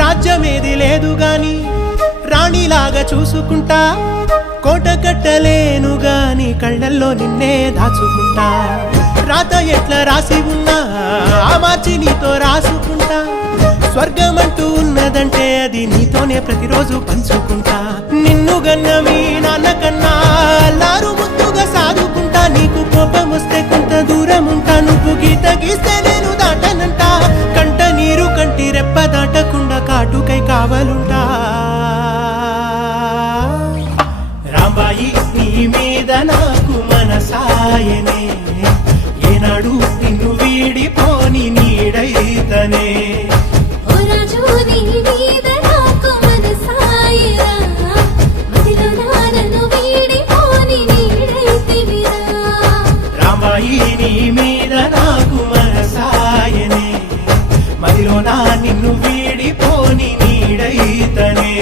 రాజ్యమేది లేదు గాని రాణిలాగా చూసుకుంటా, కోట కట్టలేను గాని కళ్ళల్లో నిన్నే దాచుకుంటా. రాత ఎట్లా రాసి ఉన్నా ఆ మార్చి నీతో రాసుకుంటా. స్వర్గమంటూ ఉన్నదంటే అది నీతోనే ప్రతిరోజు పంచుకుంటా. నిన్ను గన్న మీ నాన్న కన్నా అల్లారు ముద్దుగా సాదుకుంటా. నీకు కోపం వస్తే కొంత దూరం ఉంటా, నువ్వు గీత గీస్తే నేను దాటనంట. కంట నీరు కంటి రెప్ప దాటకుండా కాటుకై కావలుంటా. రాంబాయి నీ మీద నాకు మనసాయనే, ఏనాడు నిన్ను వీడిపోని నీడైతనే. రాంబాయి నీ మీద నాకు మనసాయనే, మదిలో నా నిన్ను వీడిపోని నీడైతనే.